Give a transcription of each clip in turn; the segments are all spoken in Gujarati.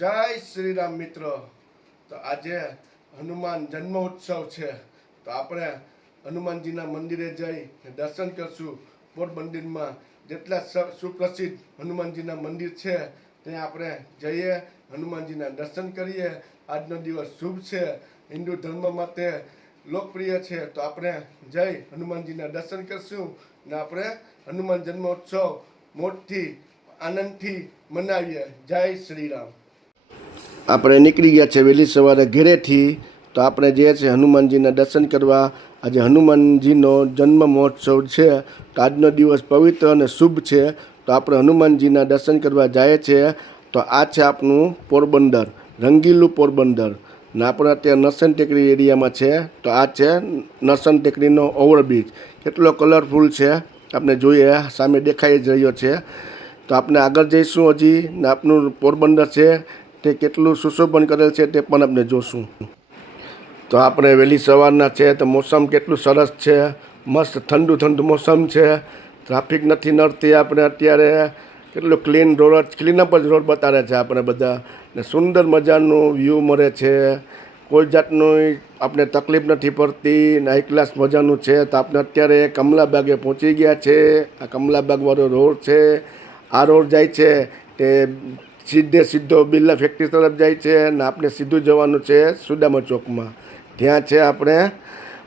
જય શ્રી રામ મિત્રો। તો આજે હનુમાન જન્મોત્સવ છે, તો આપણે હનુમાનજીના મંદિરે જઈ દર્શન કરશું। પોરબંદરમાં જેટલા સુપ્રસિદ્ધ હનુમાનજીના મંદિર છે ત્યાં આપણે જઈએ, હનુમાનજીના દર્શન કરીએ। આજનો દિવસ શુભ છે, હિન્દુ ધર્મ માટે લોકપ્રિય છે, તો આપણે જઈ હનુમાનજીના દર્શન કરશું ને આપણે હનુમાન જન્મોત્સવ મોટથી આનંદથી મનાવીએ। જય શ્રી રામ। આપણે નીકળી ગયા છે વહેલી સવારે ઘરેથી, તો આપણે જે છે હનુમાનજીના દર્શન કરવા। આજે હનુમાનજીનો જન્મ મહોત્સવ છે, તો આજનો દિવસ પવિત્ર અને શુભ છે, તો આપણે હનુમાનજીના દર્શન કરવા જઈએ છીએ। તો આ છે આપણું પોરબંદર, રંગીલું પોરબંદર ને આપણે અત્યારે નરસન ટેકરી એરિયામાં છે। તો આ છે નરસન ટેકરીનો ઓવરબ્રિજ, કેટલો કલરફુલ છે આપણે જોઈએ, સામે દેખાઈ જ રહ્યો છે। તો આપણે આગળ જઈશું હજી ને આપણું પોરબંદર છે તે કેટલું સુશોભન કરેલ છે તે પણ આપણે જોશું। તો આપણે વહેલી સવારના છે તો મોસમ કેટલું સરસ છે, મસ્ત ઠંડુ ઠંડુ મોસમ છે, ટ્રાફિક નથી નડતી। આપણે અત્યારે કેટલું ક્લીનઅપ જ રોડ બતાવે છે આપણે બધા, ને સુંદર મજાનું વ્યૂ મળે છે, કોઈ જાતનું આપણે તકલીફ નથી પડતી, હાઈ ક્લાસ મજાનું છે। તો આપણે અત્યારે કમલાબાગે પહોંચી ગયા છે। આ કમલાબાગવાળો રોડ છે, આ રોડ જાય છે તે સીધો બિરલા ફેક્ટરી તરફ જાય છે ને આપણે સીધું જવાનું છે સુદામા ચોકમાં। ત્યાં છે આપણે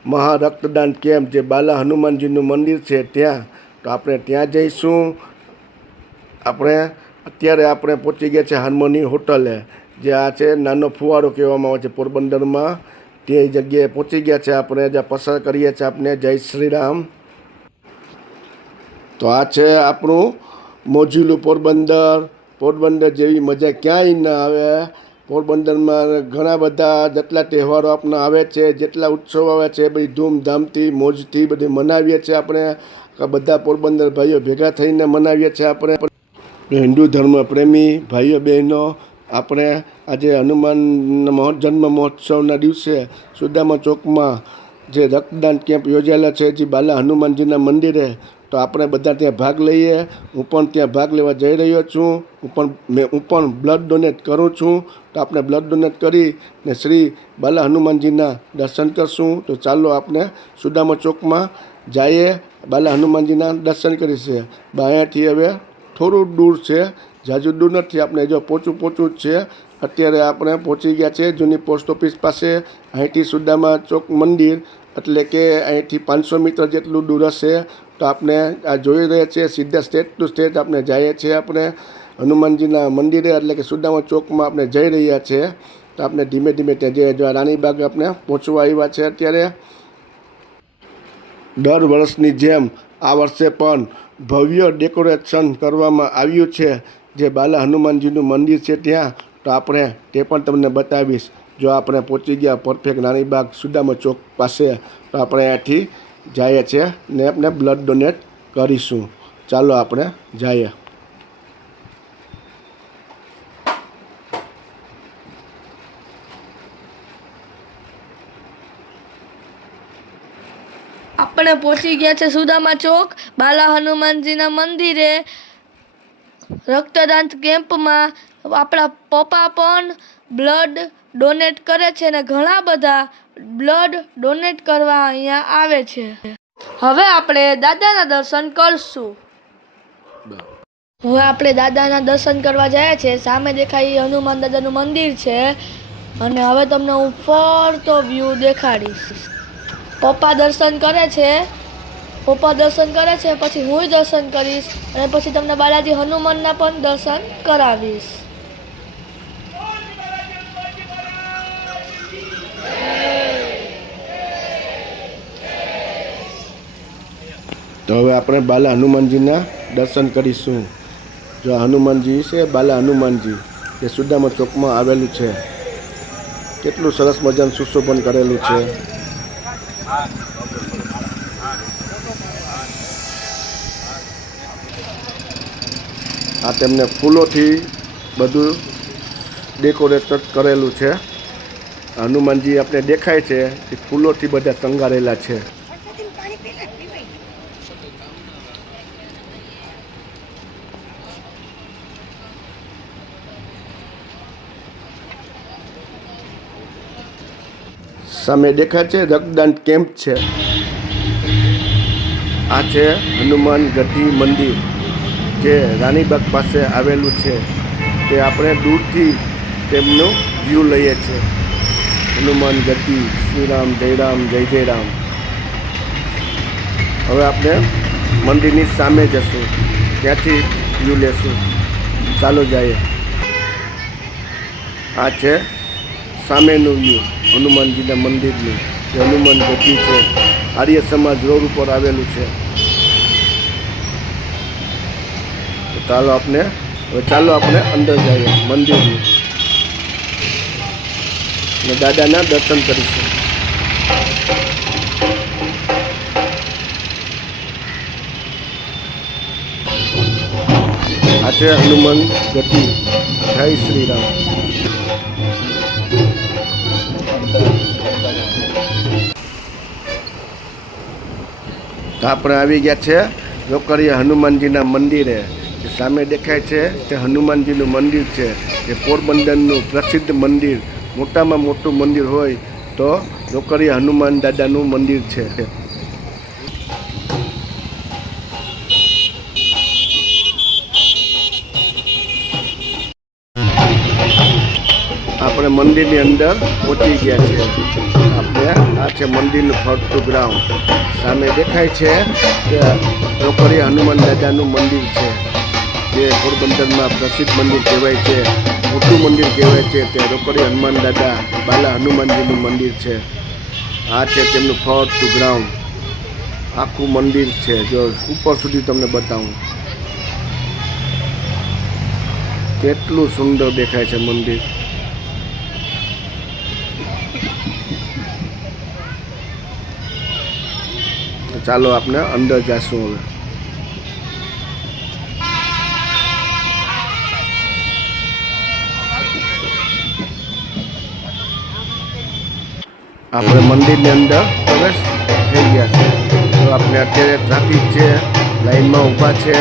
મહા રક્તદાન કેમ્પ, જે બાલા હનુમાનજીનું મંદિર છે ત્યાં, તો આપણે ત્યાં જઈશું। અત્યારે આપણે પહોંચી ગયા છે હાર્મોની હોટલે, જે આ છે નાનો ફુવારો કહેવામાં આવે છે પોરબંદરમાં, તે જગ્યાએ પહોંચી ગયા છે આપણે, જ્યાં પસાર કરીએ છીએ આપણે। જય શ્રી રામ। તો આ છે આપણું મોજીલું પોરબંદર। પોરબંદર જેવી મજા ક્યાંય ના આવે। પોરબંદરમાં ઘણા બધા જેટલા તહેવારો આપણા આવે છે, જેટલા ઉત્સવ આવે છે, બધી ધૂમધામથી મોજથી બધી મનાવીએ છીએ આપણે। બધા પોરબંદર ભાઈઓ ભેગા થઈને મનાવીએ છીએ આપણે, હિન્દુ ધર્મ પ્રેમી ભાઈઓ બહેનો। આપણે આજે હનુમાન જન્મ મહોત્સવના દિવસે સુદામા ચોકમાં જે રક્તદાન કેમ્પ યોજાયેલા છે જે બાલા હનુમાનજીના મંદિરે, તો આપણે બધા ત્યાં ભાગ લઈએ। હું પણ ત્યાં ભાગ લેવા જઈ રહ્યો છું। હું પણ બ્લડ ડોનેટ કરું છું, તો આપણે બ્લડ ડોનેટ કરીને શ્રી બાલા હનુમાનજીના દર્શન કરશું। તો ચાલો આપણે સુદામા ચોકમાં જઈએ, બાલા હનુમાનજીના દર્શન કરીશું। અહીંયાથી હવે થોડું દૂર છે, ઝાઝું દૂર નથી, આપણે જો પોચું જ છે। અત્યારે આપણે પહોંચી ગયા છે જૂની પોસ્ટ ઓફિસ પાસે। અહીંથી સુદામા ચોક મંદિર એટલે કે અહીંથી 500 મીટર જેટલું દૂર હશે। તો આપણે આ જોઈ રહ્યા છીએ સીધા સ્ટેટ ટુ સ્ટેટ આપણે જઈએ છીએ આપણે હનુમાનજીના મંદિરે, એટલે કે સુદામા ચોકમાં આપણે જઈ રહ્યા છીએ। તો આપણે ધીમે ધીમે ત્યાં જઈએ। જો રાણીબાગ આપણે પહોંચવા આવ્યા છે અત્યારે। દર વર્ષની જેમ આ વર્ષે પણ ભવ્ય ડેકોરેશન કરવામાં આવ્યું છે જે બાલા હનુમાનજીનું મંદિર છે ત્યાં, તો આપણે તે પણ તમને બતાવીશ। જો આપણે પહોંચી ગયા પરફેક્ટ રાણીબાગ સુદામા ચોક પાસે, તો આપણે અહીંયાથી જઈએ છીએ ને આપણે બ્લડ ડોનેટ કરીશું। ચાલો આપણે જઈએ। આપણે પહોંચી ગયા છે સુદામા ચોક બાલા હનુમાનજીના મંદિરે રક્તદાન કેમ્પમાં। આપણા પપ્પા પણ બ્લડ ડોનેટ કરે છે ને ઘણા બધા બ્લડ ડોનેટ કરવા અહીંયા આવે છે। હવે આપણે દાદાના દર્શન કરશું। હવે આપણે દાદાના દર્શન કરવા જાય છે, સામે દેખાય હનુમાન દાદાનું મંદિર છે, અને હવે તમને હું ફરતો વ્યૂ દેખાડીશ। પપ્પા દર્શન કરે છે, પછી હું દર્શન કરીશ, અને પછી તમને બાલાજી હનુમાનના પણ દર્શન કરાવીશ। તો હવે આપણે બાલા હનુમાનજીના દર્શન કરીશું। જો હનુમાનજી છે, બાલા હનુમાનજી જે સુદામા ચોકમાં આવેલું છે, કેટલું સરસ મજાનું સુશોભન કરેલું છે। આ તેમને ફૂલોથી બધું ડેકોરેટ કરેલું છે। હનુમાનજી આપણે દેખાય છે એ ફૂલોથી બધા શણગારેલા છે। સામે દેખાય છે રક્તદાન કેમ્પ છે. આ છે હનુમાન ગઢી મંદિર જે રાણીબાગ પાસે આવેલું છે. તે આપણે દૂરથી તેમનું વ્યૂ લઈએ છીએ. હનુમાન ગઢી, શ્રીરામ જય રામ જય જય રામ. હવે આપણે મંદિરની સામે જશું, ત્યાંથી વ્યૂ લેશું. ચાલો જઈએ. આ છે સામેનું વ્યૂ હનુમાનજીના મંદિરનું. જે હનુમાન ગઢી છે, આર્ય સમાજ રોડ ઉપર આવેલું છે. ચાલો આપણે અંદર જઈએ મંદિરનું અને દાદાના દર્શન કરીશું. આ છે હનુમાન ગઢી. જય શ્રી રામ. આપણે આવી ગયા છે રોકડિયા હનુમાનજીના મંદિરે. જે સામે દેખાય છે તે હનુમાનજીનું મંદિર છે. જે પોરબંદરનું પ્રસિદ્ધ મંદિર, મોટામાં મોટું મંદિર હોય તો રોકડિયા હનુમાન દાદાનું મંદિર છે. આપણે મંદિરની અંદર પહોંચી ગયા છીએ. આ છે મંદિરનું ફરતું ગ્રાઉન્ડ. સામે દેખાય છે કે રોકડિયા હનુમાન દાદાનું મંદિર છે. જે પોરબંદરમાં પ્રસિદ્ધ મંદિર કહેવાય છે, મોટું મંદિર કહેવાય છે. તે રોકડિયા હનુમાન દાદા બાલા હનુમાનજીનું મંદિર છે. આ છે તેમનું ફરતું ગ્રાઉન્ડ. આખું મંદિર છે. જો ઉપર સુધી તમને બતાવું કેટલું સુંદર દેખાય છે મંદિર. ચાલો આપણે અંદર જઈશું. હવે આપણે મંદિરની અંદર પ્રવેશ થઈ ગયા છે. તો આપણે અત્યારે ટ્રાફિક છે, લાઈનમાં ઊભા છે.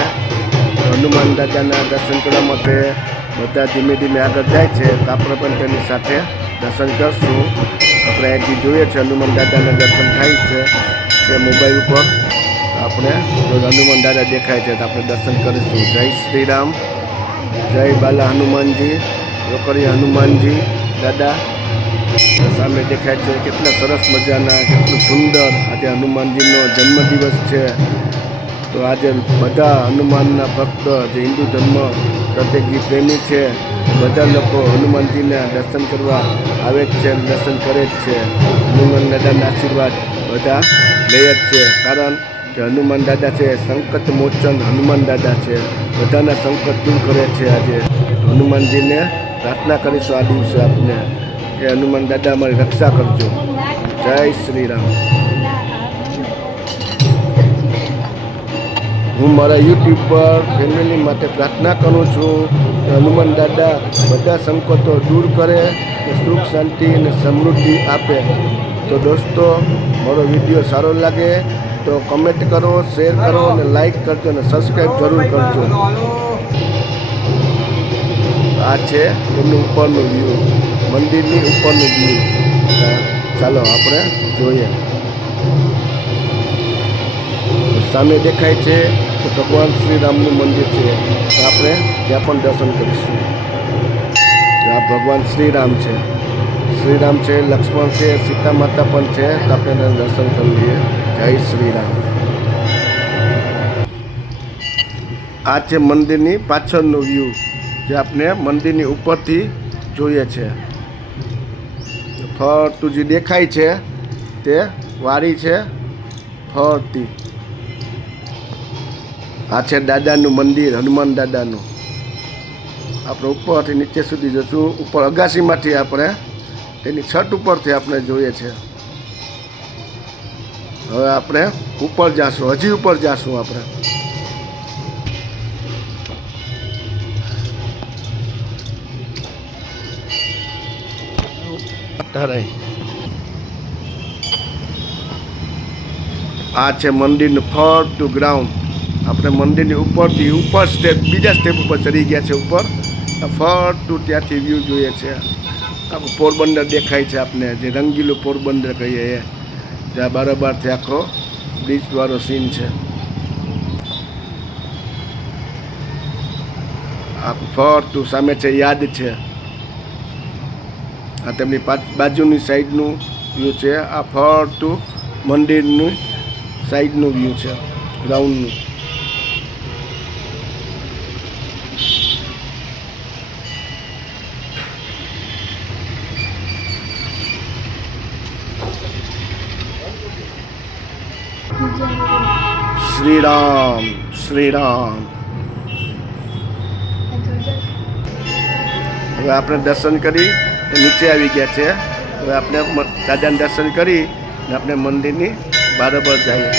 હનુમાન દાદાના દર્શન કરવા માટે બધા ધીમે ધીમે આગળ જાય છે. તો આપણે પણ તેની સાથે દર્શન કરશું. આપણે અહીંથી જોઈએ છે હનુમાન દાદાના દર્શન થાય છે મોબાઈલ ઉપર. આપણે જો હનુમાન દાદા દેખાય છે તો આપણે દર્શન કરીશું. જય શ્રી રામ, જય બાલા હનુમાનજી, રોકડિયા હનુમાનજી દાદા. સામે દેખાય છે કેટલા સરસ મજાના, કેટલું સુંદર. આજે હનુમાનજીનો જન્મદિવસ છે. તો આજે બધા હનુમાનના ભક્ત, જે હિન્દુ ધર્મ પ્રત્યેક જે પ્રેમી છે, બધા લોકો હનુમાનજીના દર્શન કરવા આવે જ છે, દર્શન કરે જ છે. હનુમાન દાદાના આશીર્વાદ બધા લે જ છે. કારણ કે હનુમાન દાદા છે સંકટ મોચન હનુમાન દાદા છે. બધાના સંકટ દૂર કરે છે. આજે હનુમાનજીને પ્રાર્થના કરીશું આ દિવસે આપણે કે હનુમાન દાદા અમારી રક્ષા કરજો. જય શ્રી રામ. હું મારા યુટ્યુબ પર ફેમિલી માટે પ્રાર્થના કરું છું કે હનુમાન દાદા બધા સંકટો દૂર કરે, સુખ શાંતિ અને સમૃદ્ધિ આપે. તો દોસ્તો, મારો વિડીયો સારો લાગે તો કમેન્ટ કરો, શેર કરો અને લાઈક કરજો અને સબસ્ક્રાઈબ જરૂર કરજો. આ છે એમનું ઉપરનું વ્યૂ, મંદિરની ઉપરનું વ્યૂ. ચાલો આપણે જોઈએ. સામે દેખાય છે તો ભગવાન શ્રી રામનું મંદિર છે. તો આપણે ત્યાં પણ દર્શન કરીશું. આ ભગવાન શ્રી રામ છે. શ્રી રામ છે, લક્ષ્મણ છે, સીતા માતા પણ છે. તો આપણે દર્શન કરી લઈએ. જય શ્રી રામ. આ છે મંદિરની પાછળનું વ્યૂ, જે આપણે મંદિરની ઉપરથી જોઈએ છે. ફરતું જે દેખાય છે તે વાડી છે ફરતી. આ છે દાદાનું મંદિર, હનુમાન દાદાનું. આપણે ઉપરથી નીચે સુધી જશું. ઉપર અગાસીમાંથી આપણે તેની છત ઉપરથી આપણે જોઈએ છે. હવે આપણે ઉપર જાશું, હજી ઉપર જાશું આપણે. આ છે મંદિરનું ફરતું ગ્રાઉન્ડ. આપણે મંદિરની ઉપરથી બીજા સ્ટેપ ઉપર ચડી ગયા છે. ઉપર ફરતું ત્યાંથી વ્યૂ જોઈએ છે. આખું પોરબંદર દેખાય છે આપને, જે રંગીલું પોરબંદર કહીએ એ, જ્યાં બરાબરથી આખો બીચવાળો સીન છે. આ ફરતું સામે છે યાદ છે. આ તેમની બાજુની સાઈડનું વ્યૂ છે. આ ફરતું મંદિરનું સાઈડનું વ્યૂ છે, ગ્રાઉન્ડનું. શ્રી રામ શ્રી રામ. હવે આપણે દર્શન કરી નીચે આવી ગયા છે. હવે આપણે દાદાને દર્શન કરી ને આપણે મંદિરની બરાબર જઈએ.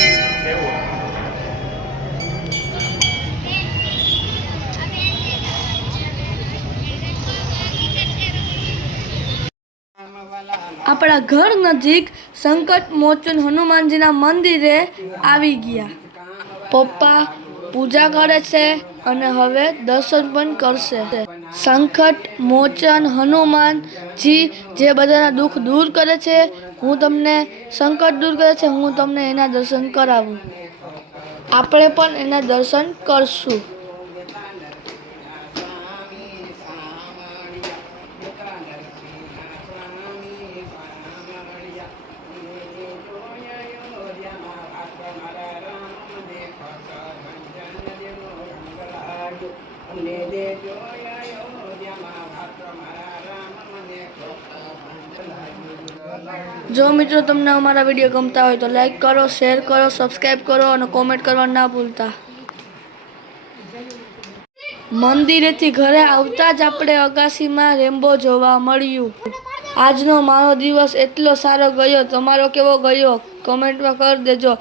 આપણા ઘર નજીક સંકટ મોચન હનુમાનજીના મંદિરે આવી ગયા. પપ્પા પૂજા કરે છે અને હવે દર્શન પણ કરશે. સંકટ મોચન હનુમાનજી જે બધાના દુઃખ દૂર કરે છે, હું તમને સંકટ દૂર કરે છે, હું તમને એના દર્શન કરાવું. આપણે પણ એના દર્શન કરશું. જો મિત્રો તમને અમારા વિડીયો ગમતા હોય તો લાઈક કરો, શેર કરો, સબસ્ક્રાઈબ કરો અને કોમેન્ટ કરવા ના ભૂલતા. મંદિરેથી ઘરે આવતા જ આપણે અગાસીમાં રેમ્બો જોવા મળ્યું. આજનો મારો દિવસ એટલો સારો ગયો. તમારો કેવો ગયો કમેન્ટમાં કરી દેજો.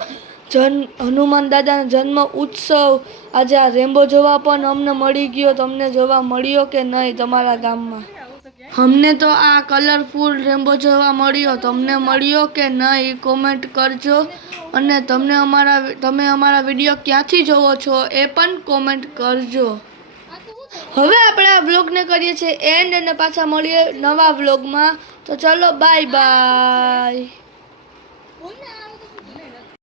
હનુમાન દાદાનો જન્મ ઉત્સવ આજે આ રેમ્બો જોવા પણ અમને મળી ગયો. તમને જોવા મળ્યો કે નહીં તમારા ગામમાં? અમને તો આ કલરફુલ રેમ્બો જોવા મળ્યો. તમને મળ્યો કે નહીં કોમેન્ટ કરજો. અને તમે અમારા વિડીયો ક્યાંથી જોવો છો એ પણ કોમેન્ટ કરજો. હવે આપણે આ વ્લોગને કરીએ છીએ એન્ડ અને પાછા મળીએ નવા વ્લોગમાં. તો ચલો બાય બાય.